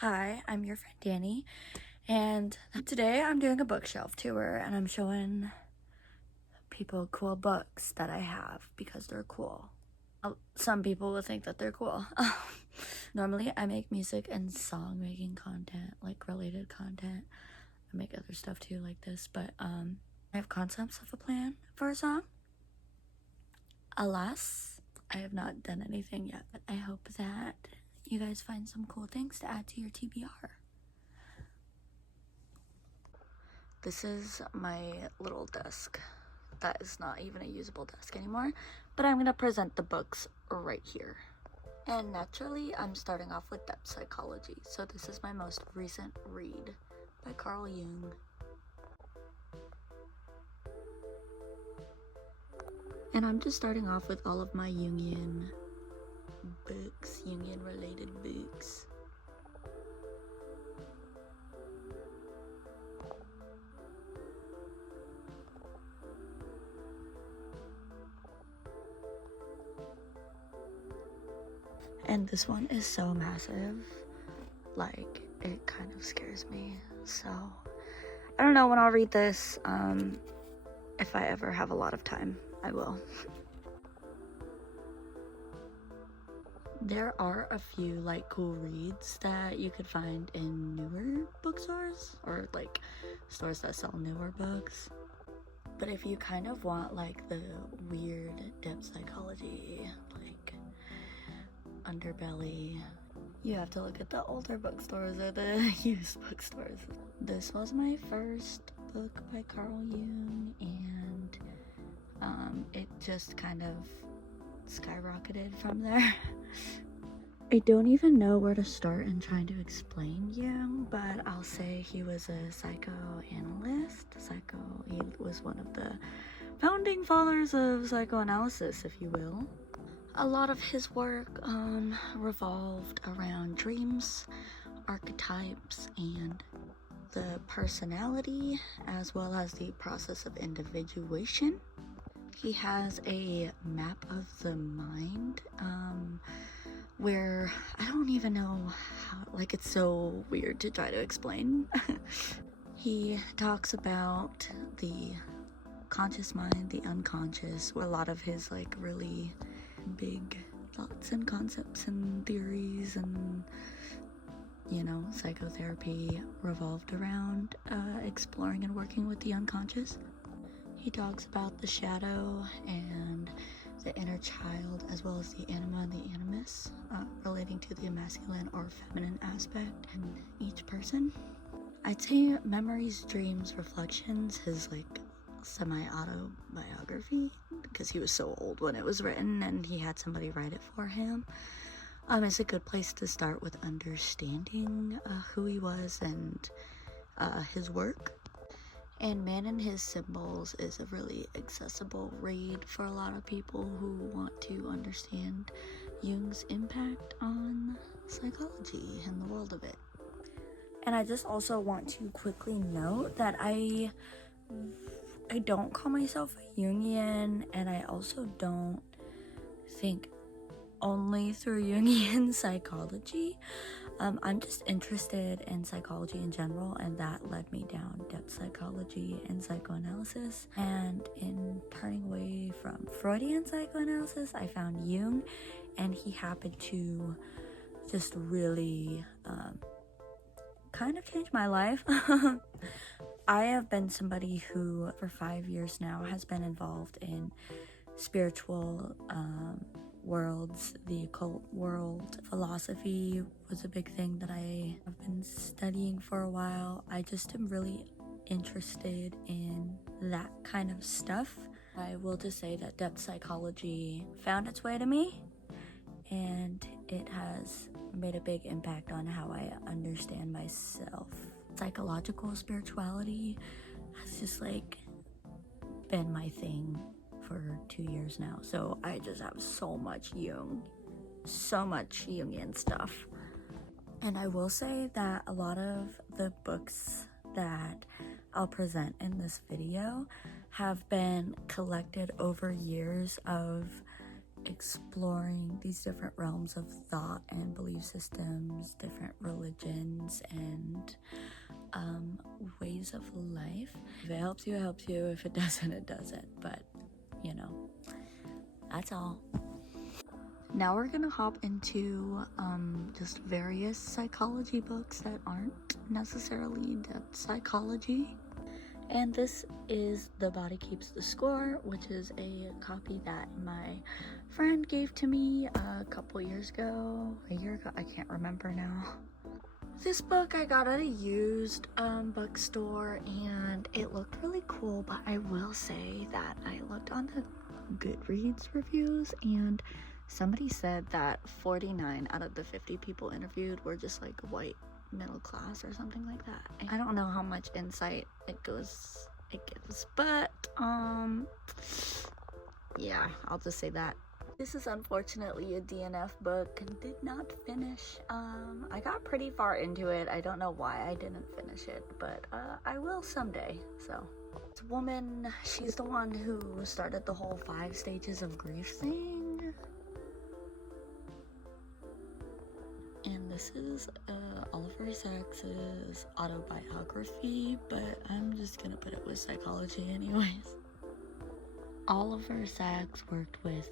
Hi, I'm your friend Danny, and today I'm doing a bookshelf tour and I'm showing people cool books that I have because they're cool. Some people will think that they're cool. Normally I make music and song making content, like related content. I make other stuff too like this, but I have concepts of a plan for a song. Alas, I have not done anything yet, but I hope that you guys find some cool things to add to your TBR. This is my little desk. That is not even a usable desk anymore, but I'm gonna present the books right here. And naturally, I'm starting off with Depth Psychology. So this is my most recent read by Carl Jung. And I'm just starting off with all of my Jungian books, Jungian related books. And this one is so massive, like it kind of scares me. So I don't know when I'll read this. If I ever have a lot of time, I will. There are a few like cool reads that you could find in newer bookstores or like stores that sell newer books. But if you kind of want like the weird depth psychology, like underbelly, you have to look at the older bookstores or the used bookstores. This was my first book by Carl Jung, and it just kind of skyrocketed from there. I don't even know where to start in trying to explain Jung, but I'll say he was a psychoanalyst. He was one of the founding fathers of psychoanalysis, if you will. A lot of his work revolved around dreams, archetypes, and the personality, as well as the process of individuation. He has a map of the mind, where I don't even know how, like, it's so weird to try to explain. He talks about the conscious mind, the unconscious, where a lot of his like really big thoughts and concepts and theories and, you know, psychotherapy revolved around exploring and working with the unconscious. He talks about the shadow and the inner child, as well as the anima and the animus, relating to the masculine or feminine aspect in each person. I'd say Memories, Dreams, Reflections, his like semi-autobiography, because he was so old when it was written and he had somebody write it for him, is a good place to start with understanding who he was and his work. And Man and His Symbols is a really accessible read for a lot of people who want to understand Jung's impact on psychology and the world of it. And I just also want to quickly note that I don't call myself a Jungian, and I also don't think only through Jungian psychology. I'm just interested in psychology in general, and that led me down depth psychology and psychoanalysis. And in turning away from Freudian psychoanalysis, I found Jung, and he happened to just really kind of change my life. I have been somebody who for 5 years now has been involved in spiritual worlds, the occult world. Philosophy was a big thing that I have been studying for a while. I just am really interested in that kind of stuff. I will just say that depth psychology found its way to me, and it has made a big impact on how I understand myself. Psychological spirituality has just like been my thing for 2 years now, so I just have so much Jung, so much Jungian stuff. And I will say that a lot of the books that I'll present in this video have been collected over years of exploring these different realms of thought and belief systems, different religions religions and ways of life. If it helps you, it helps you. If it doesn't, it doesn't. But, you know, that's all. Now we're gonna hop into just various psychology books that aren't necessarily depth psychology. And this is The Body Keeps the Score, which is a copy that my friend gave to me a couple years ago, a year ago, I can't remember now. This book I got at a used bookstore, and it looked really cool, but I will say that I looked on the Goodreads reviews, and somebody said that 49 out of the 50 people interviewed were just like white middle class or something like that. I don't know how much insight it gives, but yeah, I'll just say that. This is unfortunately a DNF book. Did not finish. I got pretty far into it. I don't know why I didn't finish it, but I will someday. So this woman, she's the one who started the whole 5 stages of grief thing. And this is Oliver Sacks's autobiography, but I'm just gonna put it with psychology anyways. Oliver Sacks worked with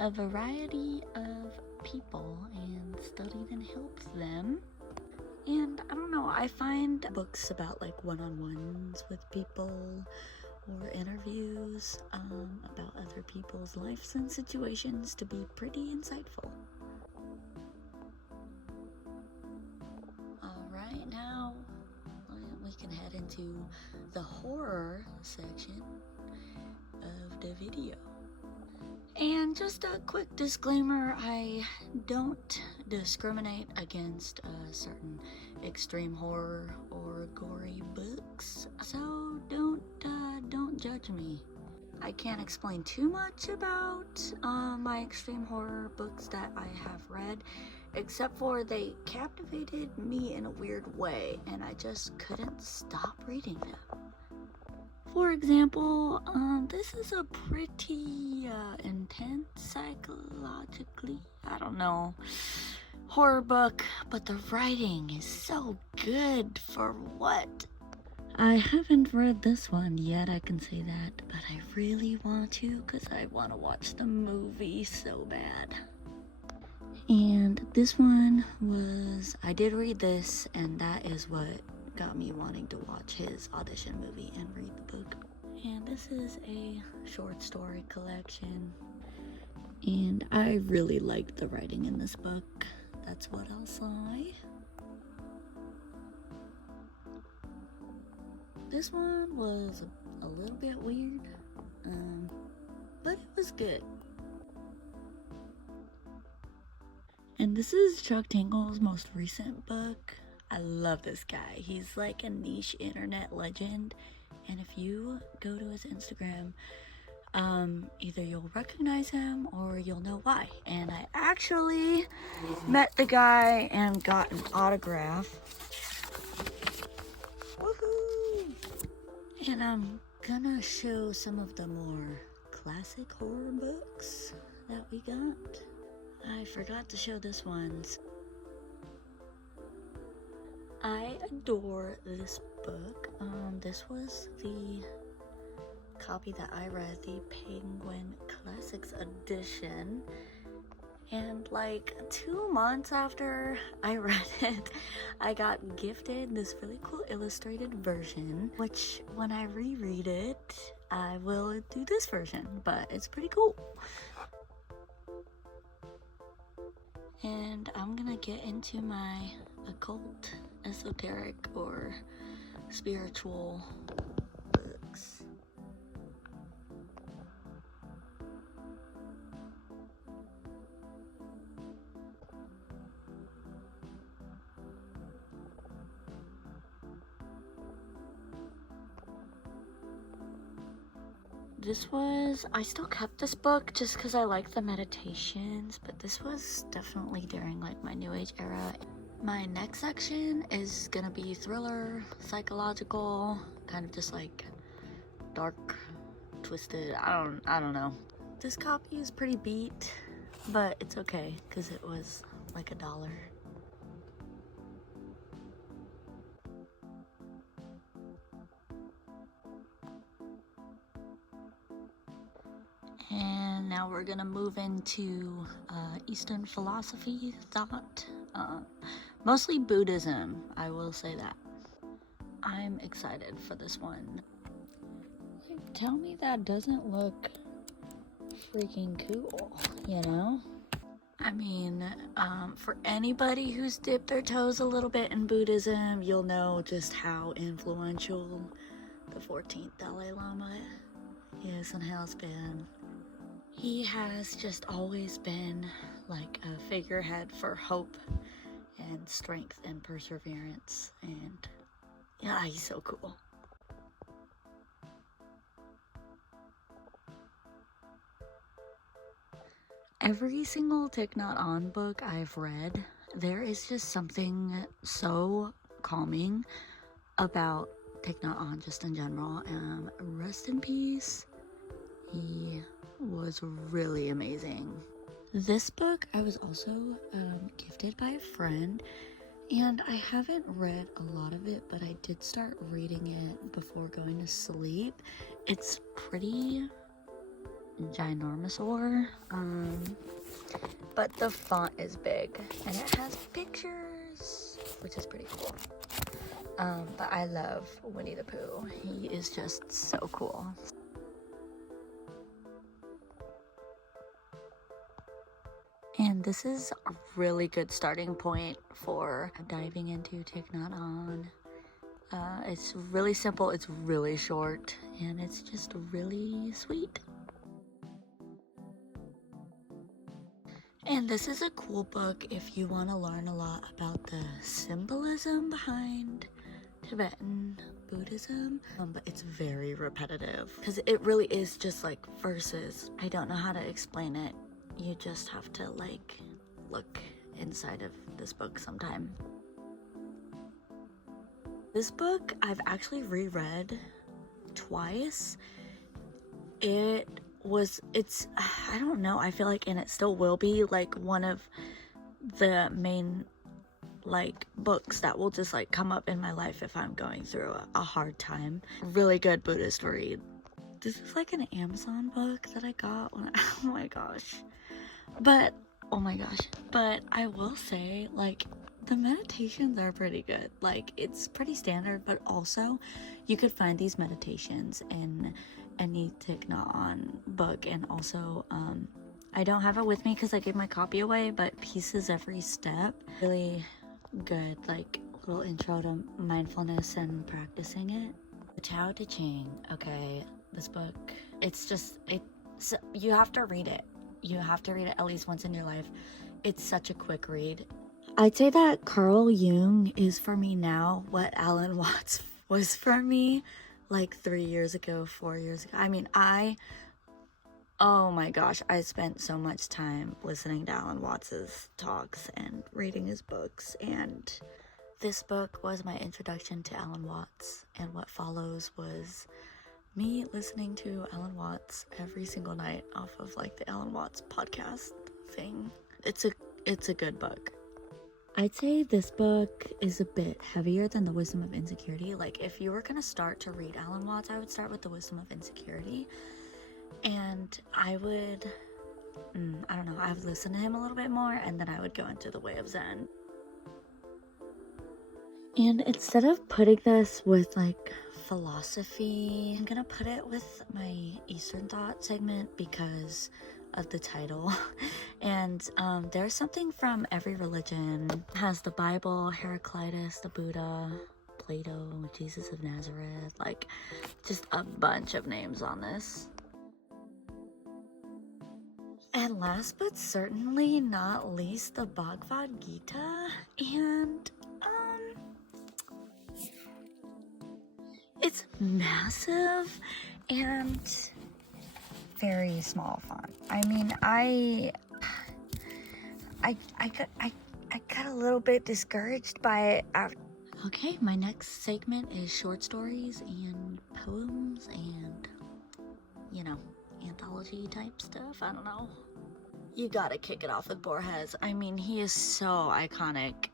a variety of people and studied and helped them. And I don't know, I find books about like one-on-ones with people or interviews about other people's lives and situations to be pretty insightful. Alright, now we can head into the horror section of the video. And just a quick disclaimer, I don't discriminate against certain extreme horror or gory books, so don't judge me. I can't explain too much about my extreme horror books that I have read, except for they captivated me in a weird way, and I just couldn't stop reading them. For example, this is a pretty intense psychologically, I don't know, horror book, but the writing is so good for what? I haven't read this one yet, I can say that, but I really want to because I want to watch the movie so bad. And this one was, I did read this, and that is what got me wanting to watch his audition movie and read the book. And this is a short story collection, and I really liked the writing in this book. That's what I'll say. This one was a little bit weird, but it was good. And this is Chuck Tingle's most recent book. I love this guy. He's like a niche internet legend, and if you go to his Instagram, either you'll recognize him or you'll know why. And I actually met the guy and got an autograph. Woohoo! And I'm gonna show some of the more classic horror books that we got. I forgot to show this one. I adore this book. This was the copy that I read, the Penguin Classics edition. And like 2 months after I read it, I got gifted this really cool illustrated version, which when I reread it, I will do this version, but it's pretty cool. And I'm gonna get into my occult, esoteric, or spiritual books. I still kept this book just because I like the meditations, but this was definitely during like my New Age era. My next section is gonna be thriller, psychological, kind of just like dark, twisted, I don't know. This copy is pretty beat, but it's okay because it was like $1. now we're gonna move into Eastern philosophy, thought, mostly Buddhism, I will say that. I'm excited for this one. Tell me that doesn't look freaking cool, you know? I mean, for anybody who's dipped their toes a little bit in Buddhism, you'll know just how influential the 14th Dalai Lama is and has been. He has just always been like a figurehead for hope and strength and perseverance, and yeah, he's so cool. Every single Thich Nhat Hanh book I've read, there is just something so calming about Thich Nhat Hanh just in general. Rest in peace. He was really amazing. This book I was also gifted by a friend, and I haven't read a lot of it, but I did start reading it before going to sleep. It's pretty ginormous, but the font is big and it has pictures, which is pretty cool. But I love Winnie the Pooh. He is just so cool. And this is a really good starting point for diving into Thich Nhat Hanh. It's really simple, it's really short, and it's just really sweet. And this is a cool book if you want to learn a lot about the symbolism behind Tibetan Buddhism, but it's very repetitive because it really is just like verses. I don't know how to explain it. You just have to like look inside of this book sometime. This book I've actually reread twice. It's I don't know, I feel like, and it still will be like one of the main like books that will just like come up in my life if I'm going through a hard time. Really good Buddhist read. This is like an Amazon book that I got when oh my gosh, but I will say, like, the meditations are pretty good. Like, it's pretty standard, but also you could find these meditations in any Thich Nhat Hanh book. And also I don't have it with me because I gave my copy away, but Pieces Every Step, really good, like little intro to mindfulness and practicing it. The Tao Te Ching. Okay, this book, you have to read it. You have to read it at least once in your life. It's such a quick read. I'd say that Carl Jung is for me now what Alan Watts was for me like 3 years ago, 4 years ago. I mean, oh my gosh, I spent so much time listening to Alan Watts's talks and reading his books, and this book was my introduction to Alan Watts, and what follows was me listening to Alan Watts every single night off of like the Alan Watts podcast thing. It's a good book. I'd say this book is a bit heavier than The Wisdom of Insecurity. Like, if you were gonna start to read Alan Watts, I would start with The Wisdom of Insecurity, and I would listen to him a little bit more, and then I would go into The Way of Zen. And instead of putting this with like philosophy, I'm gonna put it with my Eastern Thought segment because of the title. And there's something from every religion. It has the Bible, Heraclitus, the Buddha, Plato, Jesus of Nazareth, like just a bunch of names on this. And last but certainly not least, the Bhagavad Gita. And it's massive and very small font. I mean, I got a little bit discouraged by it. Okay, my next segment is short stories and poems and, you know, anthology type stuff. I don't know. You gotta kick it off with Borges. I mean, he is so iconic.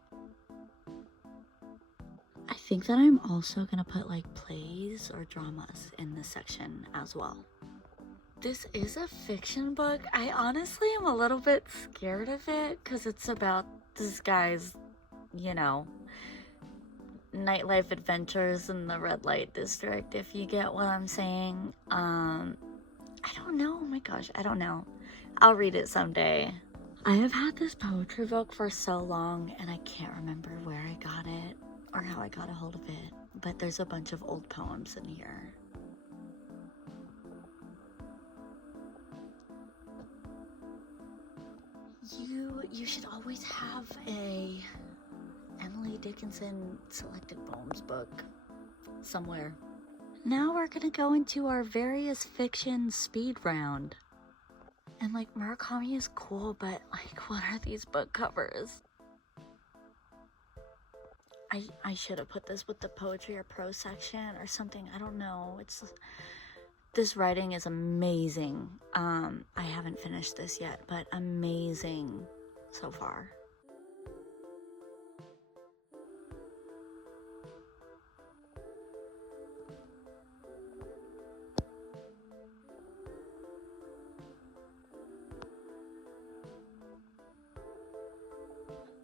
I think that I'm also gonna put like plays or dramas in this section as well. This is a fiction book. I honestly am a little bit scared of it because it's about this guy's, you know, nightlife adventures in the red light district, if you get what I'm saying. I don't know. Oh my gosh, I don't know. I'll read it someday. I have had this poetry book for so long and I can't remember where I got it or how I got a hold of it, but there's a bunch of old poems in here. You should always have a Emily Dickinson selected poems book somewhere. Now we're gonna go into our various fiction speed round. And like, Murakami is cool, but like, what are these book covers? I should have put this with the poetry or prose section or something. I don't know. This writing is amazing. I haven't finished this yet, but amazing so far.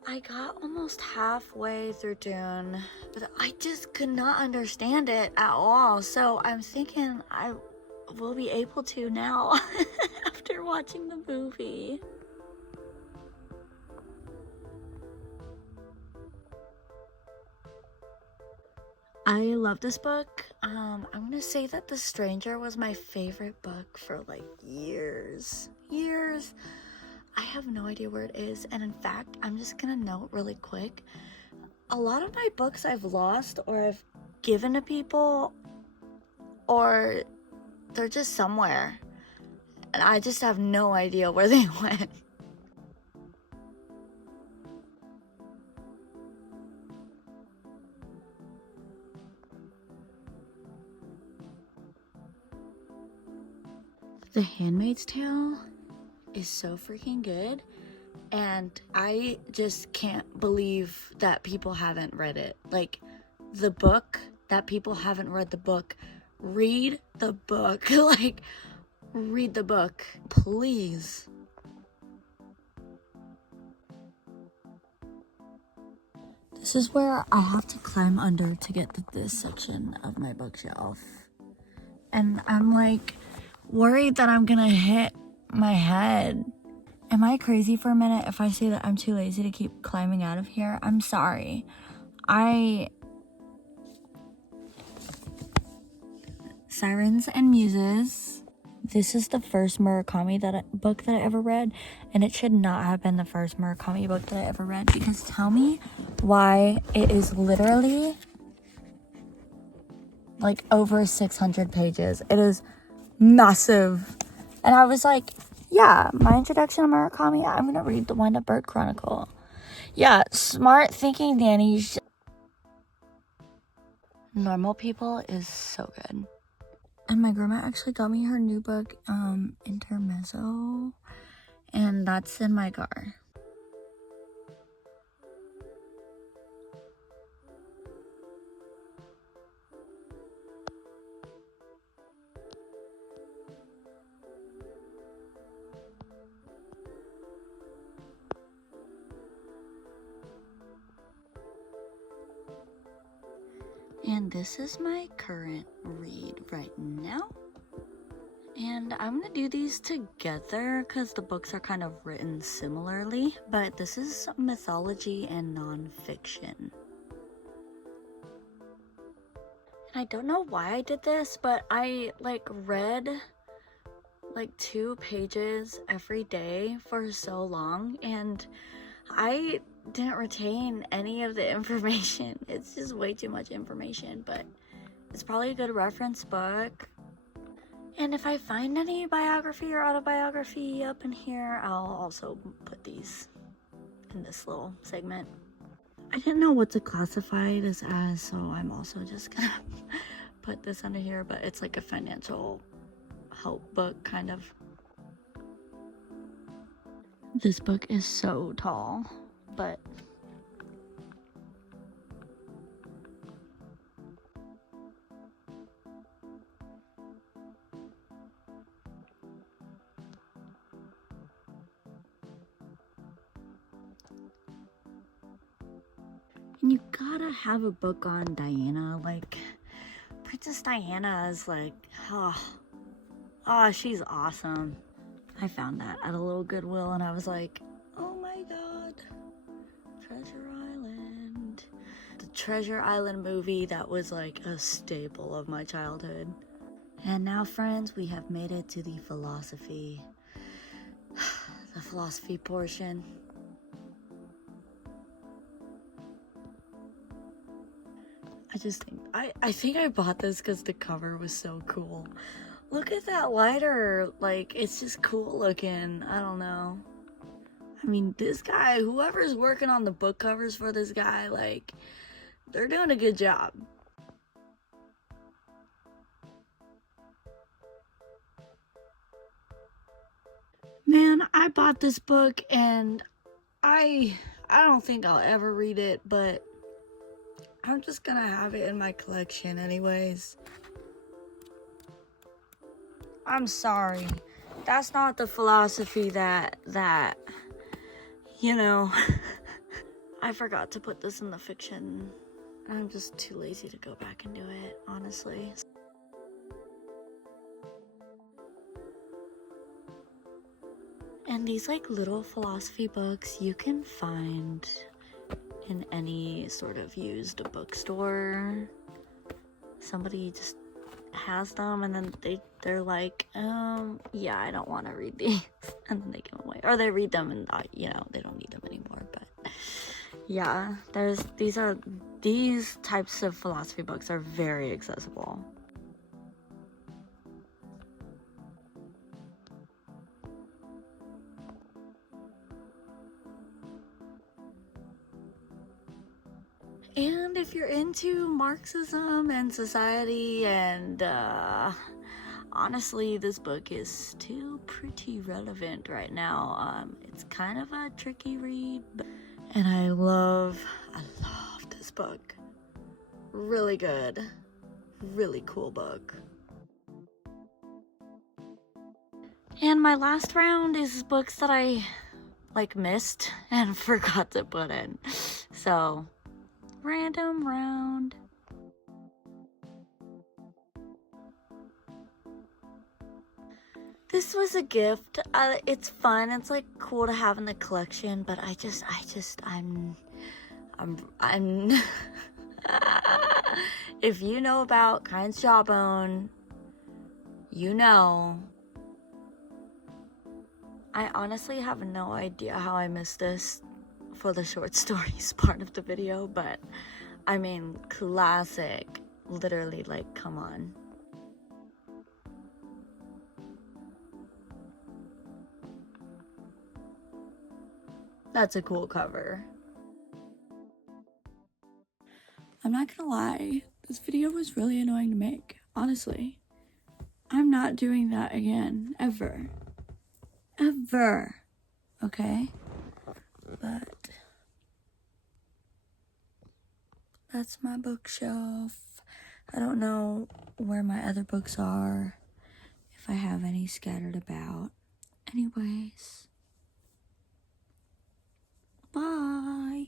I got almost halfway through Dune, but I just could not understand it at all. So I'm thinking I will be able to now after watching the movie. I love this book. I'm gonna say that The Stranger was my favorite book for like years. I have no idea where it is, and in fact, I'm just gonna note really quick, a lot of my books I've lost or I've given to people, or they're just somewhere, and I just have no idea where they went. The Handmaid's Tale is so freaking good, and I just can't believe that people haven't read it. Like, the book, that people haven't read the book. Read the book. Like, read the book, please. This is where I have to climb under to get to this section of my bookshelf. And I'm like worried that I'm gonna hit my head. Am I crazy for a minute if I say that I'm too lazy to keep climbing out of here? I'm sorry. Sirens and Muses. This is the first Murakami book that I ever read, and it should not have been the first Murakami book that I ever read, because tell me why it is literally like over 600 pages. It is massive. And I was like, yeah, my introduction to Murakami, I'm gonna read the Wind Up Bird Chronicle. Yeah, smart thinking, Danny. Normal People is so good. And my grandma actually got me her new book, Intermezzo, and that's in my car. And this is my current read right now. And I'm gonna do these together because the books are kind of written similarly, but this is mythology and nonfiction. And I don't know why I did this, but I read 2 pages every day for so long, and I didn't retain any of the information. It's just way too much information, but it's probably a good reference book. And if I find any biography or autobiography up in here, I'll also put these in this little segment. I didn't know what to classify this as, so I'm also just gonna put this under here, but it's like a financial help book, kind of. This book is so tall, but And you gotta have a book on Diana. Like, Princess Diana is like, she's awesome. I found that at a little Goodwill and I was like, oh my god, Treasure Island. The Treasure Island movie that was like a staple of my childhood. And now, friends, we have made it to the philosophy. The philosophy portion. I think I bought this because the cover was so cool. Look at that lighter. Like, it's just cool looking. I don't know. I mean, this guy, whoever's working on the book covers for this guy, like, they're doing a good job. Man, I bought this book and I don't think I'll ever read it, but I'm just gonna have it in my collection anyways. I'm sorry. That's not the philosophy that you know. I forgot to put this in the fiction. I'm just too lazy to go back and do it, honestly. And these like little philosophy books you can find in any sort of used bookstore. Somebody just has them and then they're like, yeah, I don't want to read these, and then they give them away, or they read them and you know, they don't need them anymore. But yeah, these types of philosophy books are very accessible. And if you're into Marxism and society, and honestly, this book is still pretty relevant right now. It's kind of a tricky read, and I love this book. Really good, really cool book. And my last round is books that I like missed and forgot to put in. So, random round. This was a gift. It's fun. It's like cool to have in the collection, but I'm if you know about Kind's Jawbone, you know. I honestly have no idea how I missed this for the short stories part of the video, but I mean, classic. Literally, like, come on. That's a cool cover. I'm not gonna lie, this video was really annoying to make, honestly. I'm not doing that again, ever. Ever. Okay? But that's my bookshelf. I don't know where my other books are, if I have any scattered about. Anyways, bye.